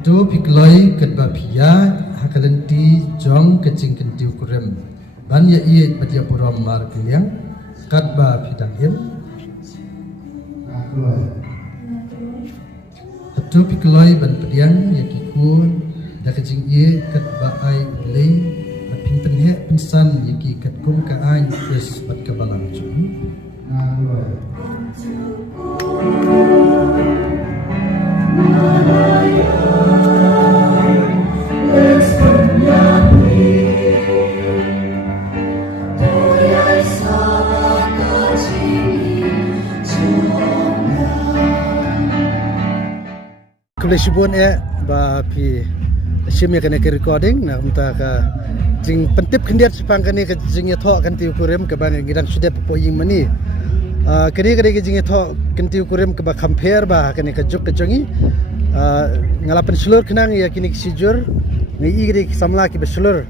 Atu pikloi kedba pia hakalenti jong kecing kentiu kurem ban ya iye batia puram mar kiliang kadba pidangim atu pikloi ban pediang ya kikun da kecing iye kadba ai lei pin penhe pinsan ya ki kadkum ka ai terus bat kabalang jum Kulesibun ba pi shimya kene ke recording na umta ka jing pentip kendiat sepang kene ke jing tho kan tiu kurem ke bang ngidang sudah po ying mani kene ke jing tho kan tiu kurem ke ba compare ba kene ke juk ke jongi ngalapan sulur kenang ya kini sijur ngi igri samla ki besulur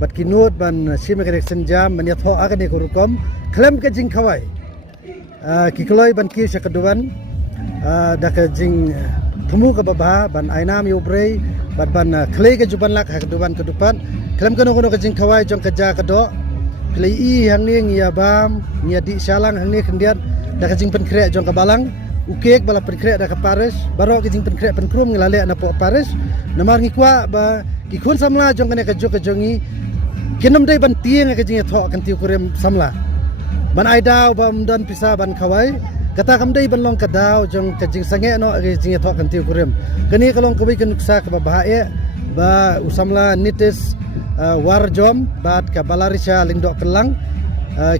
bat ki note ban shimya kene senjam man ya tho agane ko rukom klem ke jing khawai ki kloi ban ki sakaduan da ke jing Tumu ke babah ban ainam yubrei ban klei ke juban lak hakeduban kedupan klem kono ke jing kawai jong kerja kedo klei I hang ni ngia bam ngia di salang hang ni kendian da ke jing pen krek jong ke balang ukek bala pen krek da ke paris baro ke jing pen krek pen krum ngilale na po paris namar ngikwa ba ki khun samla jong kene ke jok ke jongi kinom dei ban tieng ke jing tho kan tiu kurem samla ban aidau bam dan pisa ban kawai kata kamdai banlong kadau jong kajing sange no jing tho kan tiu kurem kani kalong kawi kan nuksa ka bahae ba usamla nitis warjom bat ka balarisha lingdok kelang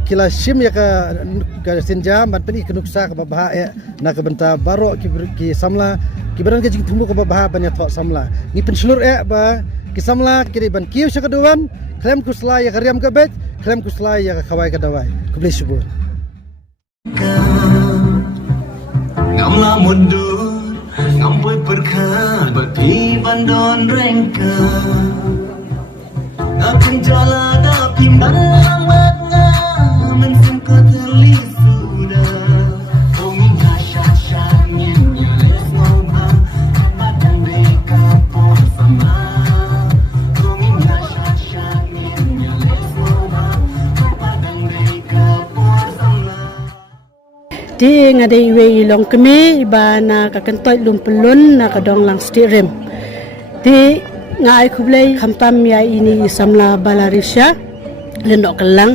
kila shim ya ka sinjam ban peni kan nuksa ka bahae na ka benta baro ki samla ki baran kajing tumu ka baha ban ya tho samla ni pensulur ba ki samla kiri ban kiu sakaduan klem kusla ya kariam ka bet klem kusla ya ka khawai ka dawai kublai subur Ngamla mundur ngampai perkah berpi bandon rengka akan jalan api malang mata mensengko terlisuda ongin syah-syah nyenyo les ngomong padang deka por sama ongin syah-syah nyenyo les ngomong padang deka por sama di ngadai we long keme ibana ka kantoi lumpelun na kadong lang stirem di ngai kublai khamtam ya ini samla balarisha lendok kelang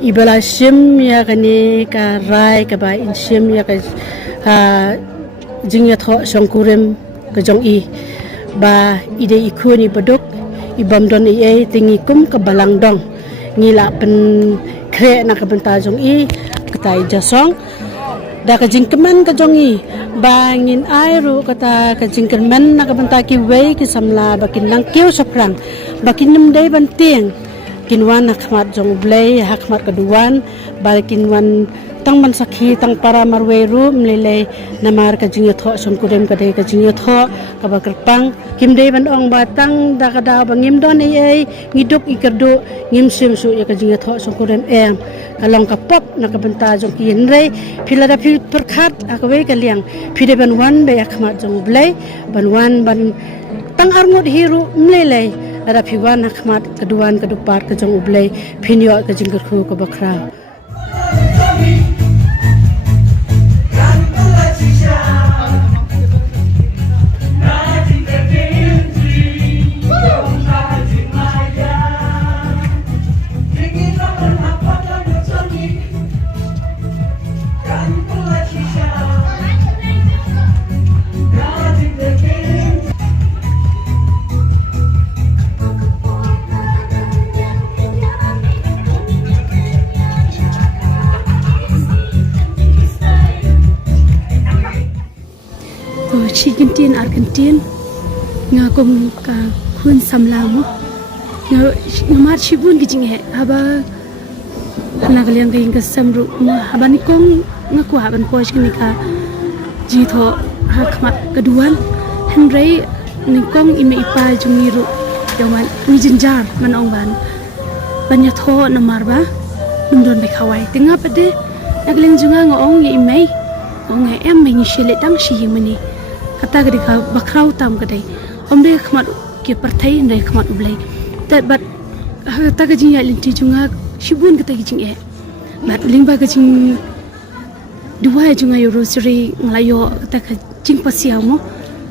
ibala shim ya kani ka rai ka ba in shim ya ka jingya tho songkurem ka jong I ba ide ikuni bedok ibam don I tingi kum ka balang dong ngila pen kre na ka benta jong I katai jasong da ka jingkeman ka jongi bangin airu kata ka jingkeman na ka banta ki wei ki samla bakin lang kiu soprang bakin nem dai bantiang kinwan hakmat jong blei hakmat keduan balikin wan tang man sakhi tang para marwe ru mlele namar ka jingyo tho songkurem ka dei ka jingyo tho ka bakrpang kim dei ban ong batang da ka da bangim don ei ngiduk ikerdo ngim sim su ya ka jingyo tho songkurem em kalong ka pop na ka banta jong kin rei phila da phil perkhat akwe ka liang phide ban wan be akmat jong blei ban wan ban tang arngot hiru mlele ada phiwan akmat keduan kedupat ka jong blei phinyo ka jingker khu ka bakra Argentin ngakong ka kun samlamo ngamar shibun gijing he haba nagaliang kaing ka samru haba ni kong ngaku haban poch kini ka jitho hakmat keduan henry ni kong ime ipa jungiru jaman ni jinjar manong banyak tho namar ba nundon be khawai tinga pade nagaliang junga ngong ye imei ngong em me ni shele dang shi mani kata gadi ka bakrau tam gadai omde khmat ke parthai ndai khmat ublai but ta ga jing ya linti junga shibun kata gijing but lingba ga jing dua junga yo rosary nglayo ta ka jing pasiaw mo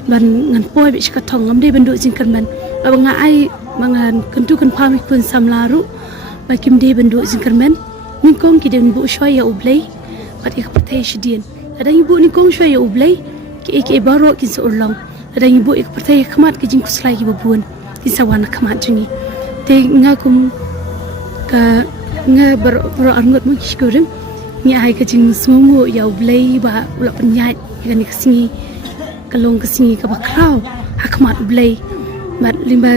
ban ngan poi bi ka thong omde bendu jing kan man abanga ai mangan kentu kan phami kun samlaru ba kimde bendu jing kan man ningkong ki den bu shwa ya ublai pat ik parthai shidien ada ibu ningkong shwa ya ublai ke baro ki seorang ada ibu ik partai khmat ki jing kuslai ki babun ki sawana khmat jungi te ngakum ka ber arngot mo kishkurim ni ai ka jing sumu ya ublai ba ula penyat ka ni kesingi kalong kesingi ka bakrau hakmat ublai mat limba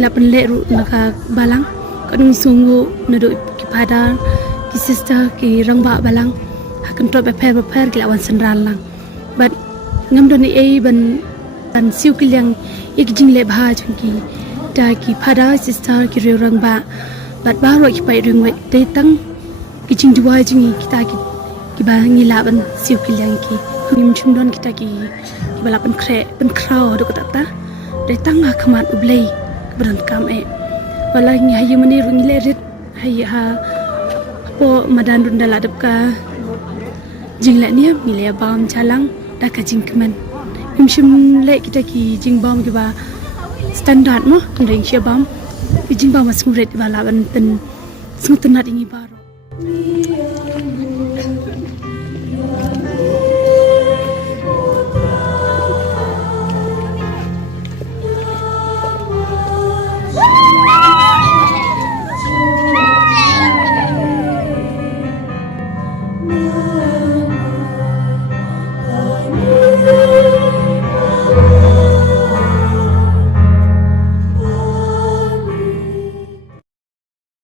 la penle ru naka balang ka dung sungu nado ki pada ki sister ki rangba balang hakan to be per ki lawan sendral lang but ngam don e ban siu kilyang ik jing le bha chungki da ki phada sister ki rang ba bat ba ro ki pai ring we te tang ki jing duwa jing kita ki ba ngi la ban siu kilyang ki nim chum don kita ki bala ban kraw do kata ta te tang ha khamat ublei bran kam wala ngi hayu mani ru ngi le rit hay ha po madan run dala dap ka jing la ni mi le bam chalang da ka jing kemen imshim le kita ki jing bam ki ba standard mo ndeng she bam jing bam masung red ba la ban ten sung tenat ingi baro